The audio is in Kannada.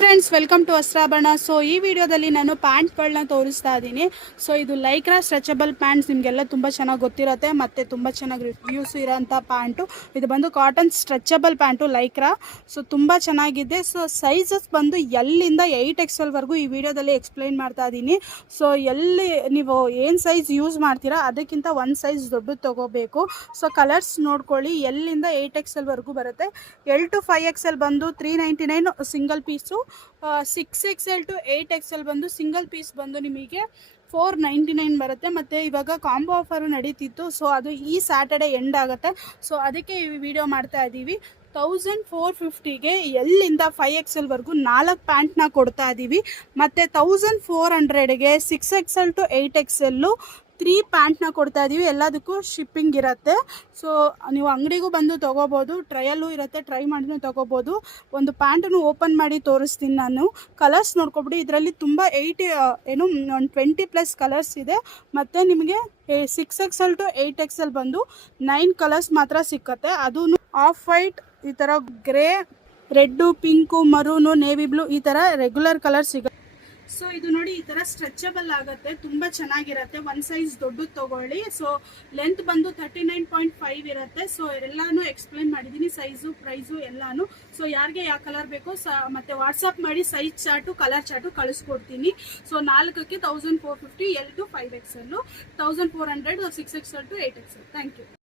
Friends, welcome to Vastrabharana. So ಈ ವಿಡಿಯೋದಲ್ಲಿ ನಾನು ಪ್ಯಾಂಟ್ಗಳನ್ನ ತೋರಿಸ್ತಾ ಇದ್ದೀನಿ. ಸೊ ಇದು ಲೈಕ್ರಾ ಸ್ಟ್ರೆಚಬಲ್ ಪ್ಯಾಂಟ್ಸ್, ನಿಮಗೆಲ್ಲ ತುಂಬ ಚೆನ್ನಾಗಿ ಗೊತ್ತಿರುತ್ತೆ ಮತ್ತು ತುಂಬ ಚೆನ್ನಾಗಿ ರಿವ್ಯೂಸ್ ಇರೋಂಥ ಪ್ಯಾಂಟು. ಇದು ಬಂದು cotton stretchable pant Lycra. So ತುಂಬ ಚೆನ್ನಾಗಿದೆ. ಸೊ ಸೈಜಸ್ ಬಂದು ಎಲ್ಲಿಂದ 8XL ವರೆಗೂ ಈ ವಿಡಿಯೋದಲ್ಲಿ ಎಕ್ಸ್ಪ್ಲೈನ್ ಮಾಡ್ತಾ ಇದ್ದೀನಿ. ಸೊ ಎಲ್ಲಿ ನೀವು ಏನು ಸೈಜ್ ಯೂಸ್ ಮಾಡ್ತೀರಾ ಅದಕ್ಕಿಂತ ಒಂದು ಸೈಜ್ ದೊಡ್ಡದು ತೊಗೋಬೇಕು. ಸೊ ಕಲರ್ಸ್ ನೋಡ್ಕೊಳ್ಳಿ, ಎಲ್ಲಿಂದ 8XL ವರೆಗೂ ಬರುತ್ತೆ. L to 5XL ಬಂದು 399 single piece. 6XL to 8XL ಬಂದು ಸಿಂಗಲ್ ಪೀಸ್ ಬಂದು ನಿಮಗೆ 499 ಬರುತ್ತೆ. ಮತ್ತು ಇವಾಗ ಕಾಂಬೋ ಆಫರು ನಡೀತಿತ್ತು. ಸೊ ಅದು ಈ ಸ್ಯಾಟರ್ಡೆ ಎಂಡ್ ಆಗುತ್ತೆ. ಸೊ ಅದಕ್ಕೆ ಈ ವಿಡಿಯೋ ಮಾಡ್ತಾ ಇದ್ದೀವಿ. 1450ಗೆ ಎಲ್ಲಿಂದ 5XL ವರೆಗೂ 4 ಪ್ಯಾಂಟ್ನ ಕೊಡ್ತಾ ಇದ್ದೀವಿ. ಮತ್ತು 1400ಗೆ 6XL to 8XL 3 ಪ್ಯಾಂಟ್ನ ಕೊಡ್ತಾ ಇದ್ದೀವಿ. ಎಲ್ಲದಕ್ಕೂ ಶಿಪ್ಪಿಂಗ್ ಇರುತ್ತೆ. ಸೊ ನೀವು ಅಂಗಡಿಗೂ ಬಂದು ತೊಗೋಬೋದು, ಟ್ರಯಲ್ಲೂ ಇರುತ್ತೆ, ಟ್ರೈ ಮಾಡಿದ್ರೆ ತೊಗೋಬೋದು. ಒಂದು ಪ್ಯಾಂಟನ್ನು ಓಪನ್ ಮಾಡಿ ತೋರಿಸ್ತೀನಿ ನಾನು. ಕಲರ್ಸ್ ನೋಡ್ಕೊಬಿಡಿ. ಇದರಲ್ಲಿ ತುಂಬ 20+ ಕಲರ್ಸ್ ಇದೆ. ಮತ್ತು ನಿಮಗೆ 6XL to 8XL ಬಂದು 9 ಕಲರ್ಸ್ ಮಾತ್ರ ಸಿಕ್ಕತ್ತೆ. ಅದೂ ಆಫ್ ವೈಟ್, ಈ ಥರ grey, red, pink, maroon, navy blue, ಈ ಥರ ರೆಗ್ಯುಲರ್ ಕಲರ್ ಸಿಗುತ್ತೆ. ಸೊ ಇದು ನೋಡಿ, ಈ ಥರ ಸ್ಟ್ರೆಚಬಲ್ ಆಗುತ್ತೆ, ತುಂಬ ಚೆನ್ನಾಗಿರುತ್ತೆ. ಒಂದು ಸೈಜ್ ದೊಡ್ಡದು ತೊಗೊಳ್ಳಿ. ಸೊ ಲೆಂತ್ ಬಂದು 39.5 ಇರುತ್ತೆ. ಸೊ ಎಲ್ಲಾನು ಎಕ್ಸ್ಪ್ಲೈನ್ ಮಾಡಿದ್ದೀನಿ, ಸೈಜು, ಪ್ರೈಸು ಎಲ್ಲಾನು. ಸೊ ಯಾರಿಗೆ ಯಾವ ಕಲರ್ ಬೇಕೋ ಮತ್ತು ವಾಟ್ಸಪ್ ಮಾಡಿ ಸೈಜ್ ಚಾರ್ಟು, ಕಲರ್ ಚಾರ್ಟು ಕಳಿಸ್ಕೊಡ್ತೀನಿ. ಸೊ 4ಕ್ಕೆ 1450, L to 5XL, 1400 6XL to 8XL. Thank you.